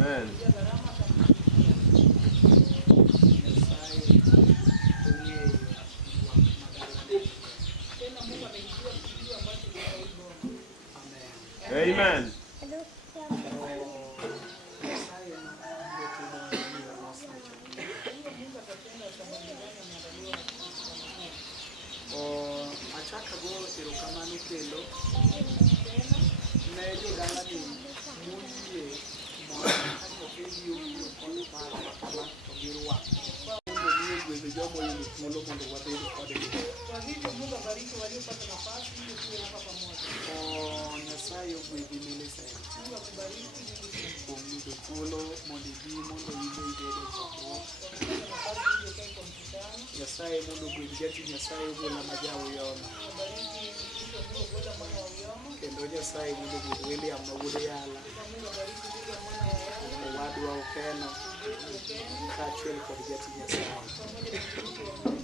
Amen. Amen. Achaka go erokamano kendo ne jo-dalani muyie mondo gibiro kod paro makama to girwako mondo miyo gwedho jomo yudo thuolo mondo wabed kodgi. Nyasaye ogwedhi Millicent kuom yudo thuolo mondo ibi mondo ibe ibedo chokruok. Nyasaye mondo ogwedh jati Nyasaye ogola ma jaoyono. Kendo Nyasaye mondo ogwedh William ma wuod yala, owadwa Okeno kaachiel kod jati Nyasaye.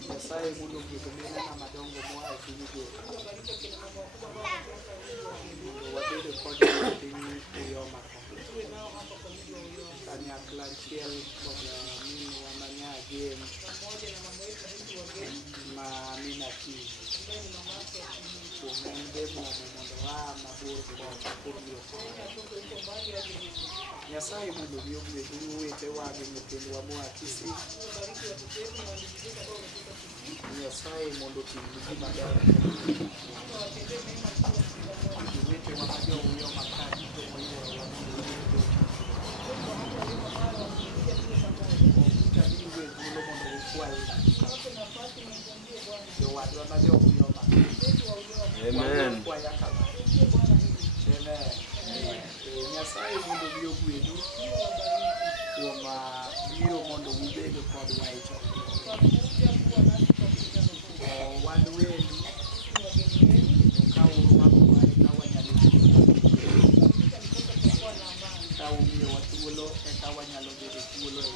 Nyasaye mondo ogwedh minena madongo moa e piny Ugwe mondo wabed kodgi e piny e yo makare. Kanyakla achiel kod minwa ma Nyagem ma Minaki kuom en be momo mondo waa mabor kocha kobiro koda. Nyasaye mondo omi ogwedhu wetewa gi nyithindwa moa Kisii. Nyasaye mondo otimni gima ber wetewa ma jouyo makati to moyuorowa mondo ok kwayi. Jowadwa ma jokuyoma. Amen. Amen. Nyasaye mondo obi ogwedhu kuom biro mondo ubed kodwa e chokruok. Wan wendo ka urwako mae ka wanyalo ka umiyowa thuolo eka wanyalo bedo thuolo e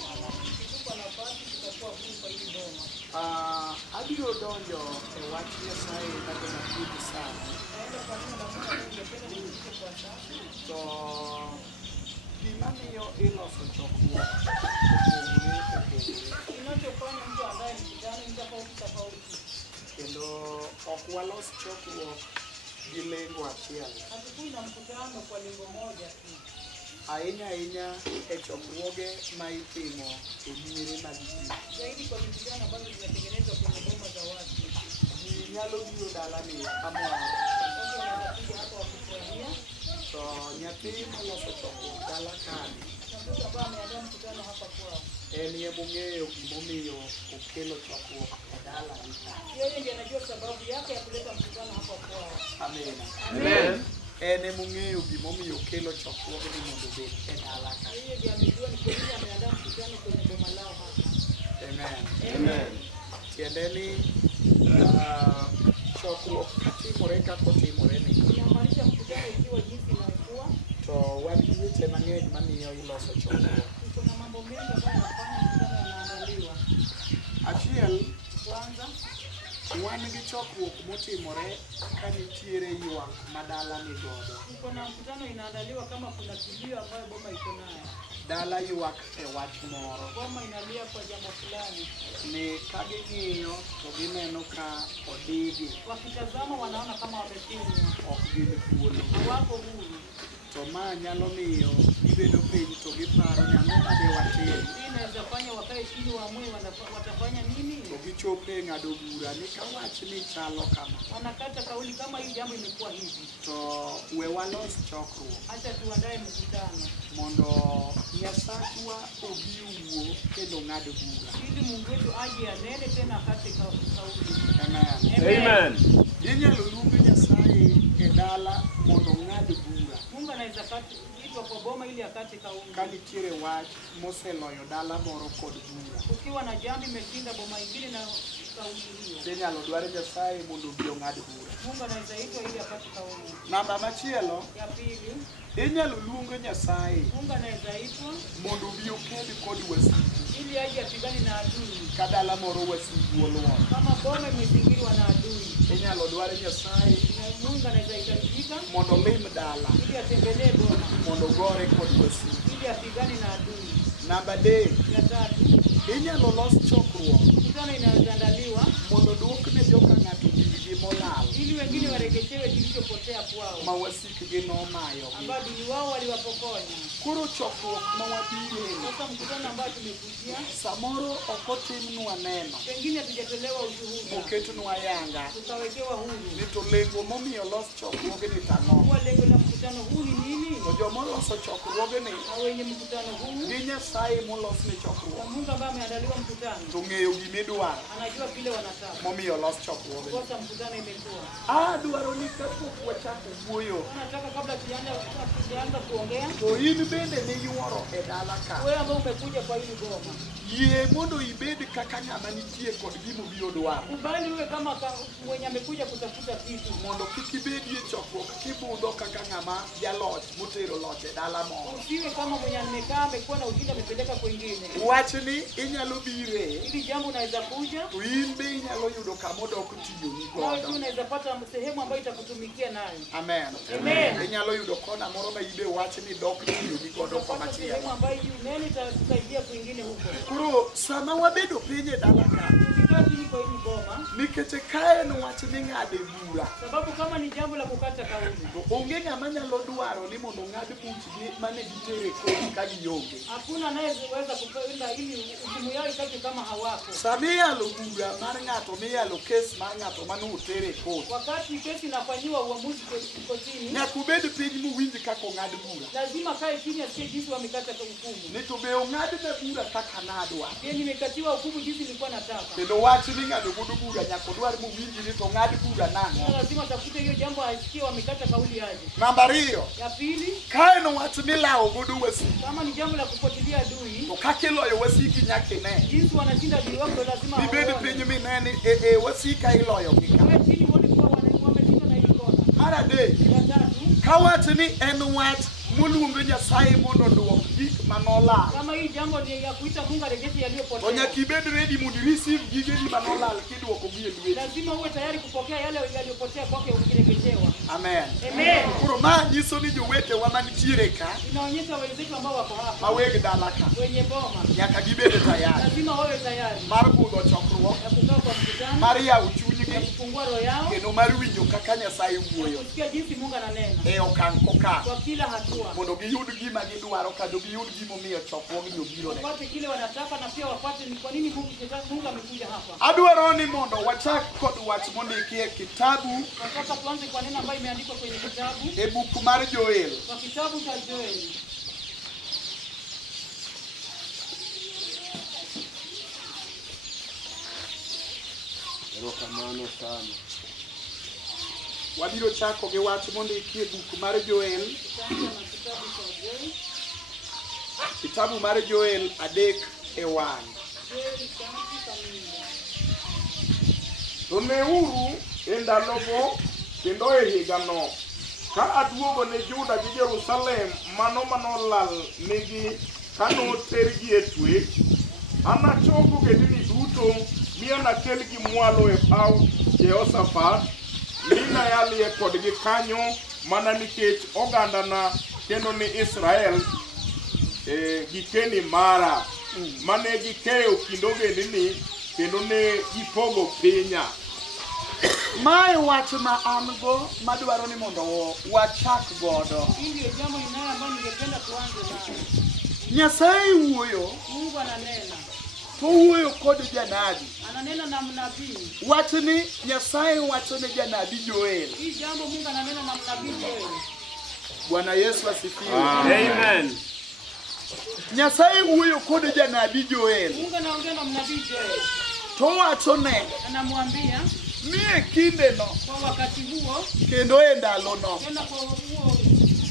abiro donjo e wach Nyasaye kata matin sana. To gima miyo iloso chokruok kendo ok walos chokruok gi lengo achiel. Ahinya ahinya e chokruoge ma itimo e miere mag ji. Ji nyalo biro dalani kamoro to nyathi maloso chokruok dala kani en emong'eyo gimomiyo okelo chokruok e dala ni ka. Amen. En emong'eyo gimomiyo okelo chokruogni mondo obed e dala ka. Amen. Tiende ni chokruok katimore kako timore ni to wan gi weche mang'eny mamiyo iloso chokruok. Achiel, wan gi chokruok motimore ka nitiere ywak madala ni godo. Dala ywak e wach moro ni ka ging'iyo to gineno ka odigi ok gin thuolo. To ma nyalo miyo gibedo piny to giparo ni ang'o ma de watim. To gichopo e ng'ado bura ni ka wach ni chalo kama to we walos chokruok mondo Nyasachwa obi owuo kendo ng'ad bura. Amen. Inyalo luong Nyasaye e dala mondo ng'ad bura. Ka nitiere wach moseloyo dala moro kod bura. Inyalo dware Nyasaye mondo obi ong'ad bura. Namba machielo, inyalo luong Nyasaye mondo obi oked kod wasigu. Ka dala moro wasigu oluoro. Inyalo dware Nyasaye mondo lim dala mondo gore kod wasigu. Namba adek, inyalo los chokruok mondo duok ne joka ng'ato girgi molal ma wasikgi nomayo. Koro chokruok ma wabire samoro ok otimnwa neno moketnwa yanga ni to lengo momiyo los chokruogni tang'o. To jomoloso chokruogni gi Nyasaye molosne chokruok to ng'eyo gimidwaro momiyo los chokruogni. Adwaro ni kapok wachako wuoyo to in bende niyuoro e dala ka, yie mondo ibed kaka ng'ama nitie kod gimobiro dwaro mondo kik ibedie chokruok kibudho kaka ng'ama jaloch motero loch e dala moro. Wachni inyalo bire to in be inyalo yudo kamodok tiyoni godo. Amen. Inyalo yudo kona moro ma ibe wachni dok tiyoni godo komachielo. Koro sama wabedo piny e dala ka nikech Nikeche kaen wach ni ng'ade bura. Sababu kama ni jambo la kukata kauli, Onge ng'ama nyalo dwaro ni mondo ng'ad buchgi mane gitere koti ka gionge. hakuna anayeweza kupenda ili hukumu yao ikate kama hawako. Samiyalo bura mar ng'ato miyalo kes mar ng'ato mane otere koti. Wakati kesi inafanywa uamuzi kotini, Nyaka ubed piny muwinj kaka ong'ad bura. lazima kae chini asikie jinsi wamekata hukumu. Ni to be ong'adne bura kaka nadwa. Je, nimekatiwa hukumu jinsi nilikuwa nataka? Kendo wach ni ng'ado godo bura nyaka odwar muwinj ni to ng'ad bura nang'o. Lazima tafute hiyo jambo asikie wamekata kauli aje. Namba 2. Ya pili, Kaen wach milawo godo wasiki. kama ni jambo la kufuatilia adui, To kaka iloyo wasiki nyaka ine. jinsi wanashinda adui wako lazima Ibed waone. piny mineni wasika iloyo gi ka. Wewe chini uone kuwa wameshinda na hii kona. Mar adek, Ya tatu, ka wach ni en wach moluongo Nyasaye mondo oduok gik manolal. kama hii jambo ni ya kuita Mungu arejeshe To yaliyopotea, nyaka ibed ready mondo receive gigeni manolal kiduoko gi e lweti. lazima uwe tayari kupokea yale yaliyopotea kwake ukirejeshewa. Amen. Amen. Koro ma nyiso ni jowetewa manitiere ka, Inaonyesha wenzetu ambao wako hapa, maweg dala ka, wenye boma, nyaka gibed tayari lazima wawe tayari mar budho chokruok, ya kukaa kwa mkutano, mar yawo ya chunygi, kufungua roho yao, kendo mar winjo kaka Nyasaye ya wuoyo kusikia jinsi Mungu ananena e okang' kokang', kwa kila hatua, mondo giyud gima gidwaro kendo giyud gimomiyo chokruogni obiro ne. wapate kile wanataka na pia wapate ni kwa nini Mungu amekuja hapa. Adwaro ni mondo wachak kod wach mondiki e kitabu, Nataka tuanze kwa neno ambayo imeandikwa kwenye kitabu, e buk mar Joel. kwa kitabu cha Joel. Erokamano sana. Wabiro chako gi wach mondiki e buk mar Joel, Tutaanza na kitabu cha Joel. kitabu mar Joel 3:1. Joel 3:1. To neuru e ndalogo kendo e higano, ka aduogo ne Juda gi Jerusalem mano manolal nigi kanotergi e twech, anachoko ogendini duto mi anakelgi mwalo e paw Jehoshafat, mi nayalie kodgi kanyo mana nikech ogandana kendo ni Israel gikeni mara mane gikeyo kind ogendini kendo ne gipogo pinya. Mae wach ma an go madwaro ni mondo wachak godo. Hii ndio jambo linayo ambalo ningependa tuanze nayo. Nyasaye wuoyo, Mungu ananena. to wuoyo kod janabi. Ananena na mnabii. Wach ni Nyasaye wacho ne janabi Joel. Hii jambo Mungu ananena na mnabii Joel. Bwana Yesu asifiwe. Amen. Nyasaye wuoyo kod janabi Joel. Mungu anaongea na mnabii Joel. To wacho ne Anamwambia ni e kindeno kwa wakati huo, kendo e ndalono tena kwa huo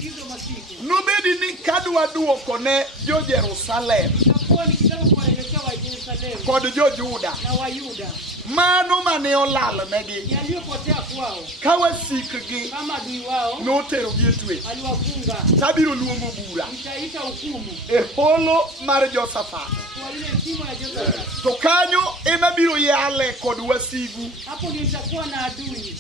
hizo masiku, nobedi ni kadwa duoko ne jo Jerusalem itakuwa ni kidogo kuwaelekea wa Yerusalemu kod jo Juda na wa Yuda mano mane olal negi yaliyopotea kwao, ka wasikgi kama adui wao noterogi e twech. aliwafunga. Tabiro luongo bura Itaita hukumu e holo mar Josafat, kwa ile timu ya Joseph. to kanyo ema biro yale kod wasigu. Hapo ndio itakuwa na adui.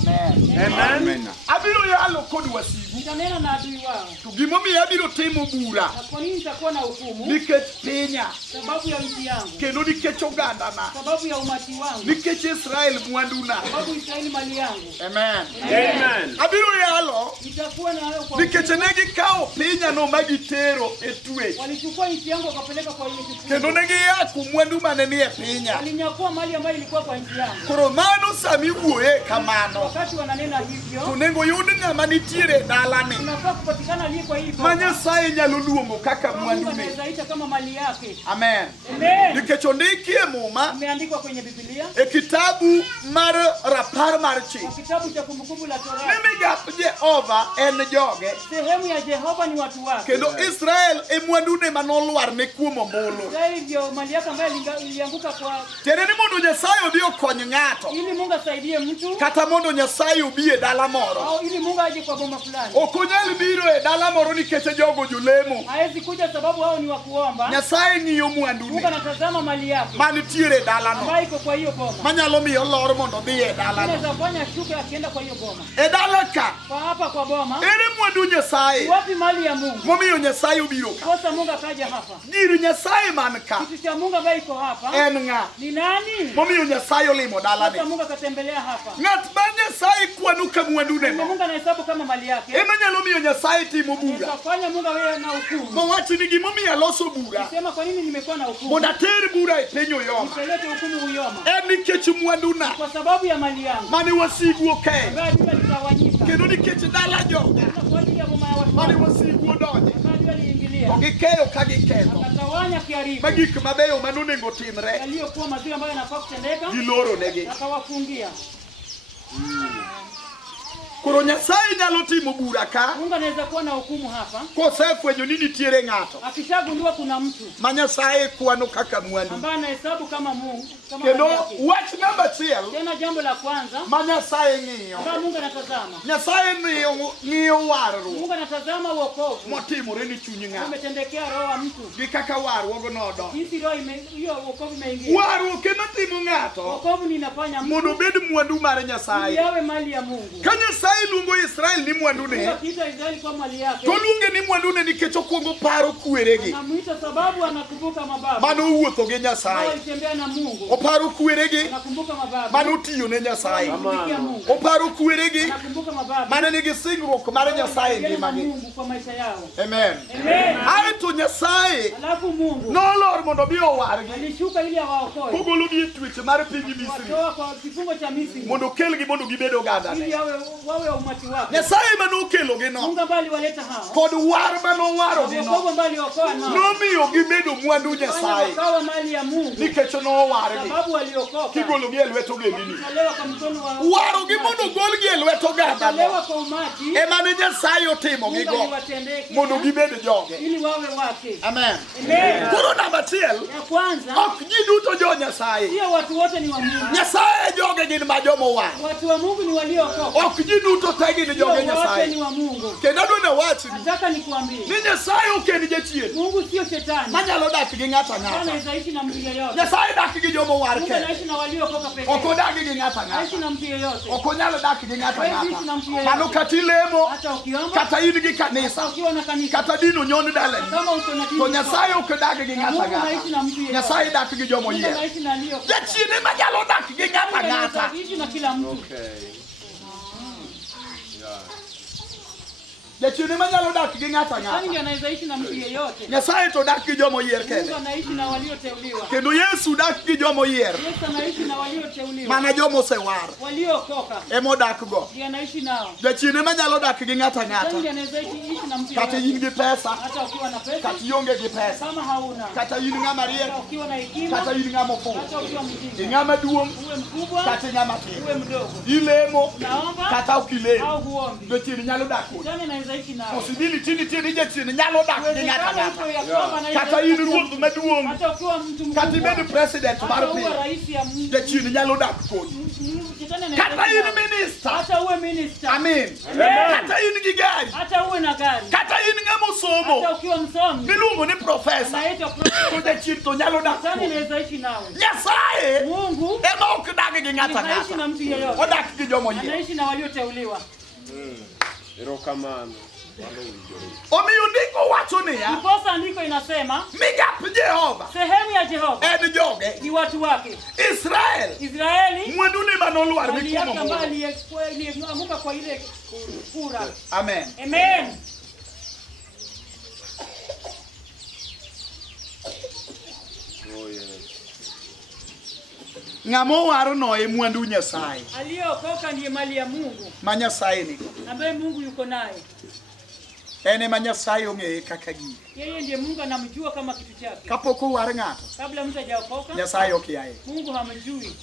Amen. Amen. Abiro yalo kod wasigu, Nitanena na adui wao. to gimomiyo abiro timo bura Na kwa nini itakuwa na hukumu? nikech pinya, Sababu ya nchi yangu, kendo nikech ogandana, sababu ya umati wangu, nikech Israel mwanduna. sababu Israeli mali yangu. Amen. Amen. Abiro yalo Itakuwa na hayo kwa nikech ne gikawo pinyano ma gitero e twech, walichukua nchi yangu wakapeleka kwa ile kendo kifungo. ne giyako mwandu mane ni e pinya. Walinyakua mali ambayo ilikuwa kwa nchi yangu. Koro mano sami wuoye kamano, Wakati wananena to hivyo, nego yud ng'ama nitiere e dalani unafaa kupatikana aliye kwa hivyo. ma Nyasaye nyalo luongo kaka Mungu mwandune. anaweza ita kama mali yake. Amen. Amen. Nikech ondiki e muma Imeandikwa kwenye Biblia, e kitabu mar rapar mar chik kwa kitabu cha kumbukumbu la Torati. ni migap Jehova en joge, Sehemu ya Jehova ni watu wake. kendo Israel e mwandune manolwar ne kuom ombulu. Israeli ndio mali yake ambayo ilianguka kwa Tiende ni mondo Nyasaye odhi okony ng'ato ili Mungu asaidie mtu kata mondo Nyasaye obi e dala moro. Au ili Mungu aje kwa boma fulani. Ok onyal biro e dala moro nikech jogo jolemo. Haezi kuja sababu hao ni wa kuomba. Nyasaye ng'iyo mwandune. Mungu anatazama mali yake. Manitiere e dalano. Ambayo iko kwa hiyo boma. Manyalo miyo lor mondo dhi e dalano. Anaweza fanya shuka akienda kwa hiyo boma. E dala ka. Kwa hapa kwa boma. Ere mwandu Nyasaye. Wapi mali ya Mungu? Momiyo Nyasaye obiro ka. Kosa Mungu akaja hapa. Gir Nyasaye man ka. Kitu cha Mungu ambaye iko hapa. En ng'a? Ni nani? Momiyo Nyasaye olimo dalane. Kosa Mungu akatembelea hapa. Ng'at ma Nyasaye kwano ka mwandune no. Mungu anahesabu kama mali yake. Ema nyalo miyo Nyasaye timo bura. Fanya Mungu awe na hukumu. Mowachi ni gimomiyo aloso bura. Sema kwa nini nimekuwa na hukumu? Mondo ater bura e piny Uyoma. Nipeleke hukumu Uyoma. En nikech mwanduna. Kwa sababu ya mali yangu. Mane wasigu oke. Ambaye alitawanyika. Kendo nikech dala joga. Kwa ajili ya boma ya watu. Mane wasigu odonje. Ambaye aliingilia. To gikeyo ka giketho. Akatawanya kiarifu. Ma gik mabeyo manonego timre. Yaliyokuwa mazuri ambayo yanafaa kutendeka. Giloro negi. Akawafungia. Koro Nyasaye nyalo timo bura ka. Mungu anaweza kuwa na hukumu hapa. Kosefwenyo ni nitiere ng'ato. Akishagundua kuna mtu. Ma Nyasaye kwano kaka mwandu. Ambaye anahesabu kama Mungu. Kendo wach namba achiel. Tena jambo la kwanza. Ma Nyasaye ng'iyo. Kama Mungu anatazama. Nyasaye ng'iyo warruok. Mungu anatazama wokovu. Motimore ni chuny ng'ato. Umetendekea roho wa mtu. Gi kaka warruok nodo. Jinsi roho hiyo wokovu imeingia. Warruok ema timo ng'ato. Wokovu ni inafanya mtu. Mondo obed mwandu mar Nyasaye. Yawe mali ya Mungu. Ka Nyasaye luongo Israel ni mwandune. Akiita Israeli kwa mali yake. To luonge ni mwandune nikech okuongo paro kweregi. Anamuita sababu anakumbuka mababu. Mano wuotho gi Nyasaye. Alitembea na Mungu. Oparo kweregi. Anakumbuka mababu. Mano tiyo ne Nyasaye. Mungu. Oparo kweregi. Anakumbuka mababu. Mane nigi singruok mar Nyasaye ngimagi. Mungu kwa maisha yao. Amen. Amen. Aeto Nyasaye Alafu Mungu nolor mondo obi owargi. alishuka ili awaokoe. Kogologi e twech mar piny Misri. Watoa kwa kifungo cha Misri. Mondo okelgi mondo gibed ogandane. Ili wawe umati wake. Nyasaye manokelogi no. Mungu ambaye aliwaleta hao. Kod war manowarogi no. Wokovu ambaye aliokoa nao. Nomiyo gibedo mwandu Nyasaye. Wakawa mali ya Mungu. Nikech nowargi. Sababu waliokoka. Kigologi e lwet ogendini. Kalewa kwa mkono wa Warogi mondo golgi e lwet oganda kalewa no. kwa umati. Ema ne Nyasaye otimo Mungu gigo. aliwatendea Mondo gibed joge. ili wawe wake. Amen. Amen. Koro namba achiel. Ya kwanza, Ok ji duto jo Nyasaye. sio watu wote ni wa Mungu. Nyasaye joge gin ma jomo war. Watu wa Mungu ni waliokoka. Ok ji duto te gin joge Wote Nyasaye. ni wa Mungu. Kendo adwani awachni Nataka nikuambie. ni Nyasaye ok en jachien. Mungu sio shetani. Manyalo dak gi ng'ata ng'ata. Anaweza ishi na mtu yeyote. Nyasaye dak gi jomo war Mungu ke. anaishi na waliokoka pekee. Ok odak gi ng'ata Anaishi ng'ata. na mtu yeyote. Ok onyalo dak gi ng'ata Anaishi na mtu ng'ata. yeyote. Mano kata ilemo, Hata ukiomba, kata in gi hata kanisa, ukiwa na kanisa. kata dino nyon dalani. Kama uko na dini. To Nyasaye ok dak gi ng'ata Mungu anaishi na ng'ata. mtu yeyote. Nyasaye dak gi jomo Mungu yier. anaishi na waliokoka. Jachien ema nyalo dak gi ng'ata ng'ata. Anaishi na kila mtu. Jachien ema nyalo dak gi ng'ata Nani ng'ata. ndiye anaweza ishi na mtu yeyote? Nyasaye to dak gi jomo yier kende. Mungu anaishi na walioteuliwa. Kendo Yesu dak gi jomo yier. Yesu anaishi na walioteuliwa. Mana jomo osewar. Waliokoka. Ema odak go. Ndiye anaishi nao. Jachien ema nyalo dak gi ng'ata Nani ng'ata. ndiye anaweza ishi na mtu Kata yeyote? in gi pesa, Hata ukiwa na pesa, kata ionge gi pesa, kama hauna. kata in ng'ama riek, Hata ukiwa na hekima, kata in ng'ama ofuwo, hata ukiwa mjinga. ing'ama duong', Uwe mkubwa, kata ing'ama tin, uwe mdogo. ilemo, Naomba kata ok ilemo, au huombi. jachien nyalo dak kodi. Nani anaweza ishi nao? Possibility nitie ni jachien nyalo dak gi ng'ata Uwezekano uko ng'ata. ya kwamba anaweza Kata in ishi na ruoth mtu. maduong', Hata ukiwa mtu kata mkubwa. ibed president mar Hata uwe piny, rais ya mtu. jachien nyalo dak kodi. Shetani anaweza Kata ishi in nao. minister, Hata uwe minister. amen. Amen. Kata in gi gari, Hata uwe na gari. kata in ng'ama Hata osomo, ukiwa msomi. miluongo ni profesa, Anaitwa to prophet. jachien to nyalo dak Shetani kodi. anaweza ishi nawe. Nyasaye Mungu ema ok dak gi ng'ata anaishi na ng'ata. mtu yeyote. Odak gi jomo yier. Anaishi na walioteuliwa. Erokamano. Omiyo ndiko wacho niya, Ndiposa andiko inasema migap Jehova sehemu ya Jehova en joge. ni watu wake. Israel Israeli mwandune manolwar mali yake mikumo ambayo horo. aliyeanguka kwa ile kura. Amen. Amen. Oh yes. Ng'amo waro no e mwandu Nyasaye. Aliyeokoka ndiye mali ya Mungu Ma Nyasaye nigo. ambaye Mungu yuko naye. Ene ma Nyasaye ong'eye kaka gire. Yeye ndiye Mungu anamjua kama kitu chake. Kapok owar ng'ato, Kabla mtu hajaokoka, Nyasaye ok yaye. Mungu hamjui.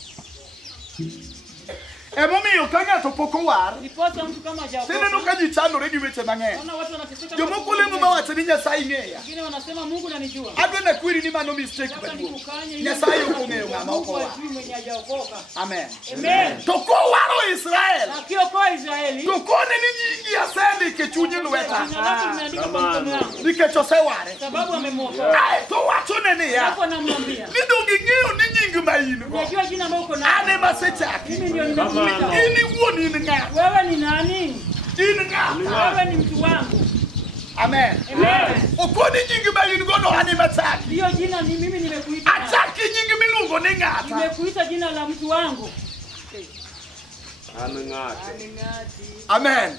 Emomiyo ka ng'ato pok owar, Ndiposa mtu kama hajaokoka. tineno ka ji chandore gi weche mang'eny. Naona watu wanateseka. Jomoko lemo mawacho ni Nyasaye ng'eya. Wengine wanasema Mungu ananijua. Adwa nakwiri ni mano mistake Sasa maduong'. nikukanye hiyo. Nyasaye ok ong'eyo ng'ama ok Mungu owar. ajui mwenye hajaokoka. Amen. Amen. To kowaro Israel, Na akiokoa Israeli. to kone ni nyingi asendike chunye lweta. Jina lake limeandikwa kwa mkono wangu. Nikech oseware. Sababu amemwokoa. Ae to wachone niya, Hapo namwambia. ni donge ng'eyo ni nying ma in go. Unajua jina ambalo uko nalo. Ane masechaki. Mimi ndio nimekuita. In iwuon in ng'a. Wewe ni nani? In ng'a. Wewe ni mtu wangu. Amen. Amen. Okoni nying ma in go no ane machaki. Hiyo jina ni mimi nimekuita. Achaki nying miluongo ni ng'ata. Nimekuita jina la mtu wangu. Amen. Amen.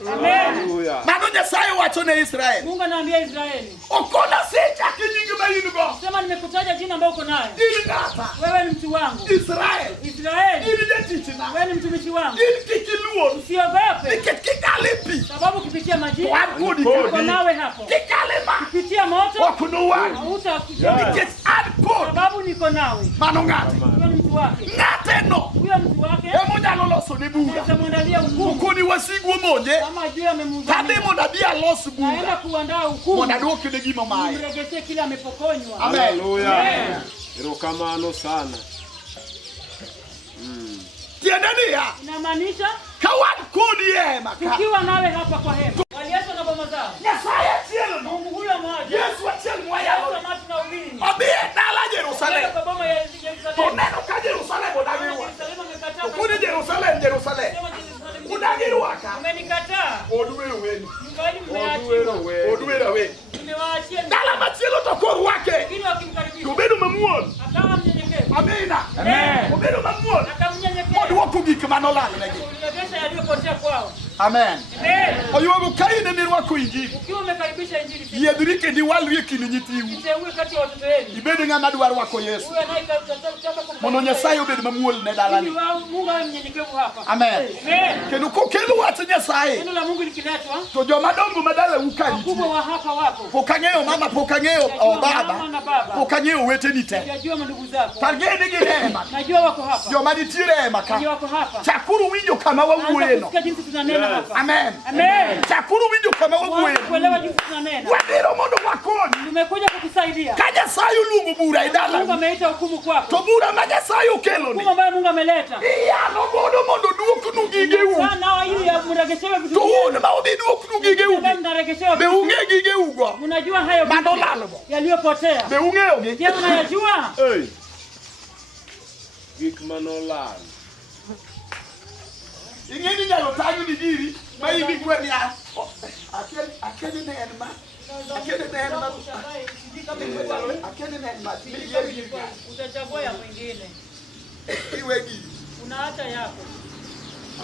Mano Nyasaye wacho ne Israel. Mungu anaambia Israeli. Okona sechaki nying ma in go. Sema nimekutaja jina ambalo uko nayo. In ng'ata. Wewe ni mtu wangu. Israel. Israeli. In jatichna. Wewe ni mtumishi wangu. In kikiluon. Usiogope. Nikech kikale pi. Sababu ukipitia maji To an kodi uko kodi. nawe hapo. Kikale ma. Ukipitia moto Ok nowang'. hautakuja. Nikech an kodi. Sababu niko nawe. Mano ng'ate. Huyo ni mtu wake. Ng'ate no. Huyo mtu wake Emonyalo loso ne bura. atamwandalia hukumu. Okoni wasigu omonje. Kama ajue amemdhania. Kadhi mondo adhi alos Naenda bura. kuandaa hukumu. Mondo aduokne gima maye. Mregeshe kile amepokonywa. Amen. Haleluya. Erokamano sana. Tiende niya, Inamaanisha ka wan kodi e hema ka. tukiwa nawe hapa kwa hema. Waliacha na boma zao. Nyasaye achiel no. Mungu huyo mmoja. Yesu achiel Yesu mwayalo. amatu na ulini. Odhi e dala Jerusalem. Kwa boma ya To Yerusalemu. neno ka Jerusalem odagi rwaka. Yerusalemu amekataa. To kuni Jerusalem. Sema Yerusalemu. Udagi rwaka. Umenikataa. Odwero weni. Nyumbani mmeachiwa. Odwero weni. Nimewaachia. Dala machielo to korwake. Lakini wakimkaribisha. To bedo mamuol. Akawa mnyenyekevu. Amina. Amen. Obedo mamuol. Akamnyenyekea. Oduoko gik manolal negi. Kuregesha yaliyopotea kwao. Amen. Amen. Oyuago ka in nirwako injili. Ukiwa umekaribisha injili. Yiedhri kendo iwalri e kind nyithiu. Jiteue kati ya watoto wenu. Ibed ng'ama dwa rwako Yesu. Huyo anayetaka Mondo Nyasaye obed mamuol ne dalani. Mungu awe mnyenyekevu hapa. Amen. Amen. Kendo kokelo wach Nyasaye, Neno la Mungu likiletwa, to jomadongo madala uka wakubwa nitie. wa hapa wapo. Pok ang'eyo mama, pok ang'eyo baba, pok ang'eyo weteni te. Najua mandugu zako. Targeni gi hema. Najua wako hapa. Joma nitiere hema ka. Najua wako hapa. Chakuru winjo kama wawuoyeno. Kusikia jinsi tunanena hapa. Amen. Amen. Chakuru winjo kama Mwanzo wawuoyeno. kuelewa jinsi tunanena. Wadiro mondo wakonyi. Tumekuja kukusaidia. Ka Nyasaye oluongo bura e Mungu dalani, ameita hukumu kwako. to bura ma Nyasaye okeloni, Hukumu ambayo Mungu ameleta. iyalo godo mondo duoknu gigeu. Sana ili mregeshewe vitu To vingi. un ma odhi duoknu gigeu. Ambayo mnaregeshewa Be vitu. ung'e gigeu go. Mnajua hayo vitu Manolalogo. yaliyopotea. Be ung'eyogi. Je, unayajua? Hey. Gik manolal. Ing'e ni nyalo tanyo ni diri ma ibi gwen ya. Akene ne en ma. Akene ne en ma. Akene ne en ma. Utachagua ya mwingine. Iwegi. Unaacha yako.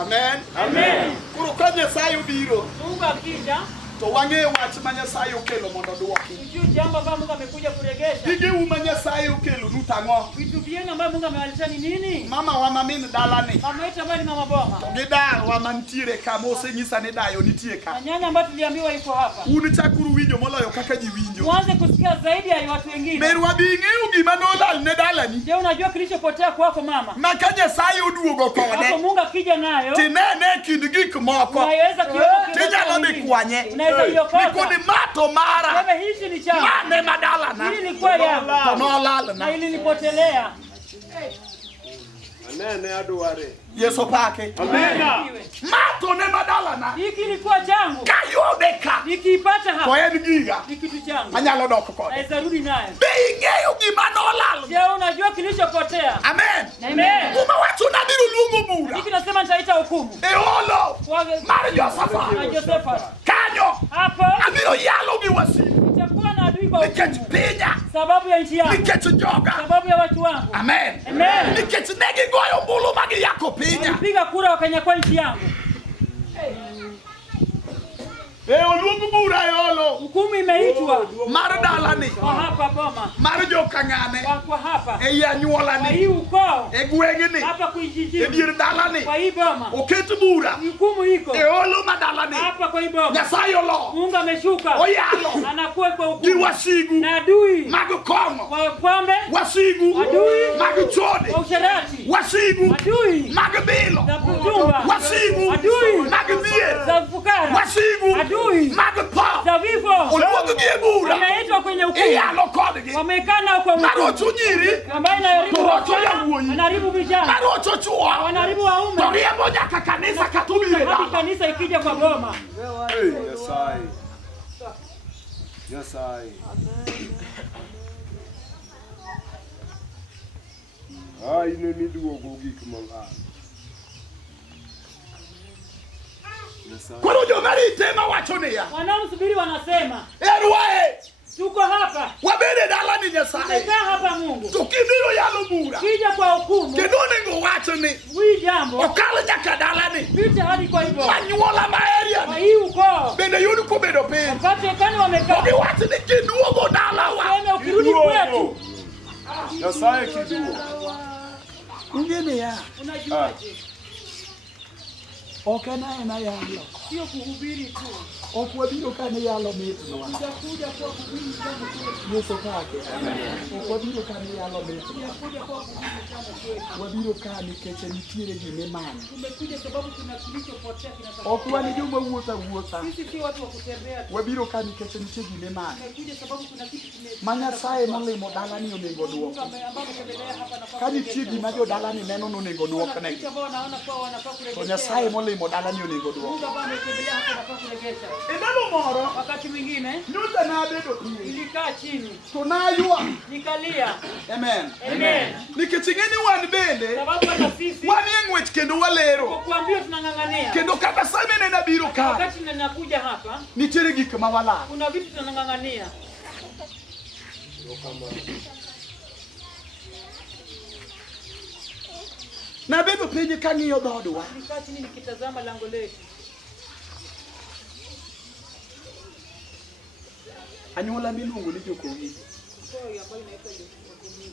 Amen. Amen. Kuro ka Nyasaye obiro, Mungu akija, to wang'e wach ma Nyasaye okelo mondo duoki. tujue jambo ambalo Mungu amekuja kuregesha. Gigeu ma Nyasaye okelo nu tang'o. Vitu vyenu ambavyo Mungu amewaletea ni nini? Mama wa mamin dalani. Mama yetu ambaye ni mama boma. To gi darwa mantiere ka mosenyisa ni dayo nitie Na ka. nyanya ambayo tuliambiwa iko hapa. Un chakuru winjo moloyo kaka ji winjo. Mwanze kusikia zaidi ya watu wengine. Merwa bi ng'eyo gima nolal ne dalani. Je, unajua kilichopotea kwako mama? Ma ka Nyasaye oduogo Hapo kode, Mungu akija nayo, tinene kind gik moko. unaweza Tinyalo dhi kwanye. Unaweza iokota. Nikoni mato mara. Wewe hichi ni changu. Mane madalana. Hili ni kweli yangu. To nolal Na na. ili nipotelea. Anene adware. Yesu pake. Amena. Mato ne madalana. Hiki ilikuwa changu. Kayude ka. Nikipata To hapa en giga. ni kitu changu. Anyalo dok kode. Naweza rudi nayo. Be ing'eyo gima nolal. Je, unajua kilichopotea? Amen. Amen. Uma wacho nabiro luongo bura. Hiki nasema nitaita hukumu. E holo. Kwa Mar Josaphat. na Josephat. Kanyo. Hapo Abiro yalo gi wasigu. nitakuwa na adui kwa Nikech hukumu. pinya. Sababu ya nchi yangu. Nikech joga. Sababu ya watu wangu. Amen. Amen. Nikech ne gigoyo ombulu ma giyako pinya. Walipiga kura wakanyakua nchi yangu. Oluongo bura e holo. Hukumu imeitwa Mar dalani. kwa hapa boma. Mar jokang'ane. Kwa hapa. E Kwa hii anyuolani. ukoo. E gweng'ni. Hapa E kuijijini. dier dalani. Kwa hii boma. Oket bura. Hukumu iko. E holo ma dalani. Hapa kwa hii boma. Nyasaye olo. Mungu ameshuka. Oyalo. Anakuwa kwa Gi hukumu. wasigu. Na adui Mag kong'o. wa pombe, Wasigu. Adui. Mag chode. wa usherati, Wasigu wasigu adui mag bilo, za kutumba, wasigu adui mag dier, za fukara, wasigu adui mag po. za vifo Oluongo gi e bura. wameitwa kwenye hukumu, Iyalo kodgi. wamekaa nao kwa Marocho hukumu, nyiri, ambaye inaharibu Marocho wasichana, yawuoyi, anaharibu vijana, marocho chuo, wanaharibu waume, to riembo nyaka kanisa katubire hadi dala. kanisa ikija kwa boma. Hey, Nyasaye. Nyasaye. Ai ne miduogo gik malal. Nyasaye. Koro jomarite mawacho niya, Wanaomsubiri wanasema erwae, tuko hapa, wabede dalani Nyasaye, tumekaa hapa Mungu, to kibiro yalo bura, kija kwa hukumu kendo onego wach ni hii jambo okalo nyaka dalani, pita hadi kwa hivyo manyuola ma area kwa ni hii ukoo bende yud kobedo piny, wakati kani wamekaa giwach ni kiduogo dalawa, sema ukirudi kwetu Nyasaye kiduo. ungene ya unajuaje? ok ena yalo, Sio kuhubiri tu, ok wabiro kane yalo mitnwa utakuja kwa kuhubiri jambo kwetu, Yesu kake, ok wabiro kane yalo mitnwa, utakuja kwa kuhubiri jambo kwetu. wabiro ka nikech nitiere gimimanyo, Tumekuja sababu kuna kilichopotea kinataka. ok wan joma wuotho awuotha, Sisi si watu wa kutembea tu. wabiro ka nikech nitie gimimanyo Tumekuja sababu kuna kitu ma Nyasaye molimo dalani onego duoki. ambao ametembelea hapa na Ka nitie gima jodalani neno nonego duoknegi, kitu ambao wanaona kwa wanafaa to kurejesha. Nyasaye molimo dalani onego duoki. Mungu ambaye ametembelea hapa anafaa kurejesha. E ndalo moro, Wakati mwingine nyuta nabedo piny, nilikaa chini, to naywa. nikalia. Amen. Amen. Nikech ing'eni wan bende, Sababu hata sisi wan e ng'wech kendo walero. kwa kuambia tunang'ang'ania. Kendo kata same nena biro ka, Wakati ninakuja hapa nitiere gik ma walaro. kuna vitu tunang'ang'ania. Nabedo piny kang'iyo dhoodwa, Nilikaa chini nikitazama lango letu. anyuola miluongo ni Jokowi. Kwa hiyo ambayo inaitwa Jokowi.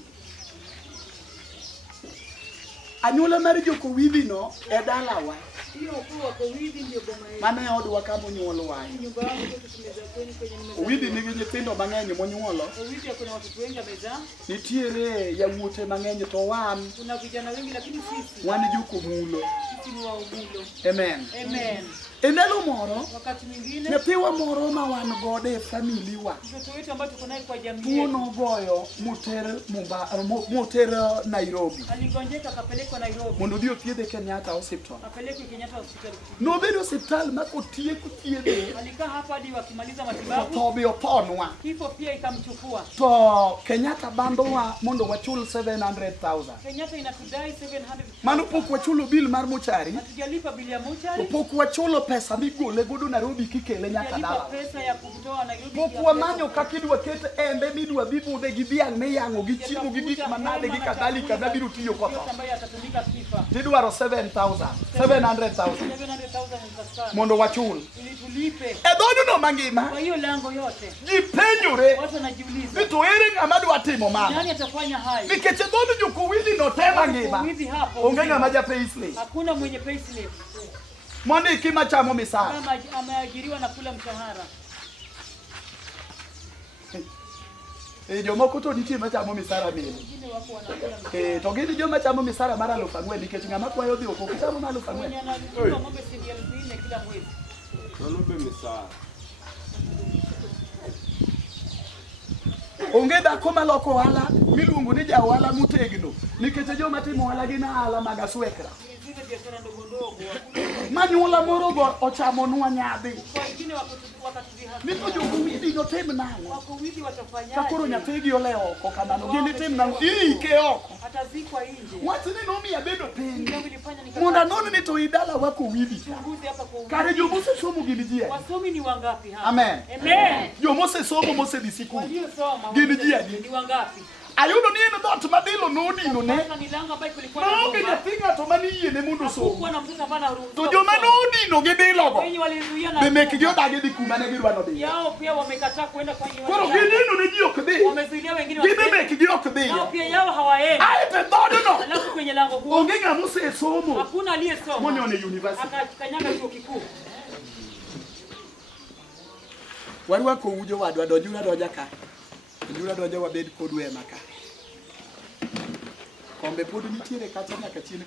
Anyuola mar Jokowi no e dalawa, Hiyo ukuu wa Kowidi ndio boma yetu. mane odwa kama onyuolwa. Nyumba yangu kwetu tumezaa kwenye nimezaa. Owidi nigi nyithindo mang'eny monyuolo, Kowidi kuna watoto wengi amezaa. nitiere yawuote mang'eny, to wan Kuna vijana wengi lakini sisi wan Jokomulo. sisi ni wa Umulo. Amen. Amen. E ndalo moro, Wakati mwingine nyathiwa moro ma wan godo e familiwa, mtoto wetu ambaye tuko naye kwa jamii tuo yetu nogoyo moter Nairobi aligonjeka akapelekwa Nairobi. mondo odhi othiedhe Kenyatta Hospital. Apelekwe Kenyatta hospitali. Nobedo osiptal ma kotieko thiedhe, Alikaa hapa hadi wakimaliza to matibabu. tho be othonwa. Kifo pia ikamchukua. To Kenyatta bandowa mondo wachul 700,000. Kenyatta inatudai 700. Mano pok wachulo bil mar mochari, Hatujalipa bili ya to mochari. pok wachulo pesa migole godo Nairobi kikele nyaka Hatujalipa dala. pesa ya kutoa Nairobi. Pok wamanyo kaka idwa ket embe midwa bibudhe gi dhiang' miyang'o gi chiemo gi gik manade gi kadhalika mabiro tiyo kotho. ambaye atatumika kifa. Tidwaro 700,000 700,000 ni mondo wachul. ili tulipe. E dhoodno mangima, Kwa hiyo lango yote ji penjore watu wanajiuliza ni to ere ng'ama dwa timo mano. nani atafanya hayo? Nikech e dhood Jokowili no te mangima, Hivi hapo onge ng'ama ja payslip. hakuna mwenye payslip. Mondiki machamo misara. Kama ameajiriwa na kula mshahara. Jomoko to nitie machamo misara mili. Wengine wako wanakula mshahara. To gin joma chamo misara mar 4,000 nikech ng'ama kwayo dhi oko kichamo mar 4,000. Mwenye analipa ng'ombe shilingi 4,000 kila mwezi. Mano be misara. Onge dhako maloko ohala miluongo ni ja ohala motegno nikech joma timo ohala gin ohala mag aswekra. Zile biashara ndogo ndogo. Manyuola moro go ochamonwa nyadhi. Kwa wengine wakatudhihakia. Ni to Jokowili notim nang'o? Wako hivi watafanyaje? Ka koro nyathigi ole oko kamano, gini tim nang'o? Iike oko. Atazikwa nje. Wach ni nomiya bedo piny. Jambo ilifanya Mondo anon ni to idala wa Kowili ka. Chunguzi hapa kwa Kare jomosesomo gin ji adi? wasomi ni wangapi hapa? Amen. Amen. Jomosesomo mosedhi sikul. Waliosoma Gin ji adi? ni wangapi? Ayudo ni en dhot madilo nodino ne. Sasa ni lango ambayo kulikuwa Maonge bomba. nyathi ng'ato mani yiene mondo som. Hakukuwa na mtoto ambaye anaruhusiwa. To joma nodino gi bilogo, wengi walizuia na be mekgi odagi dhi kuma ne gidwa nodhi. yao pia wamekataa kwenda kwa hiyo. Koro gidino ne ji ok dhi. Wamezuilia wengine Gibe wasiende. mekgi ok dhi. Nao pia yao hawaendi. Ae te dhodno, Alafu kwenye lango huo onge ng'ama osesomo hakuna aliyesoma. monione university. Akakanyaga chuo kikuu. Warwako ujo wadwa donjura donja ka. Donjura donja wabed kodwe maka. kombe pod nitiere kacha nyaka chien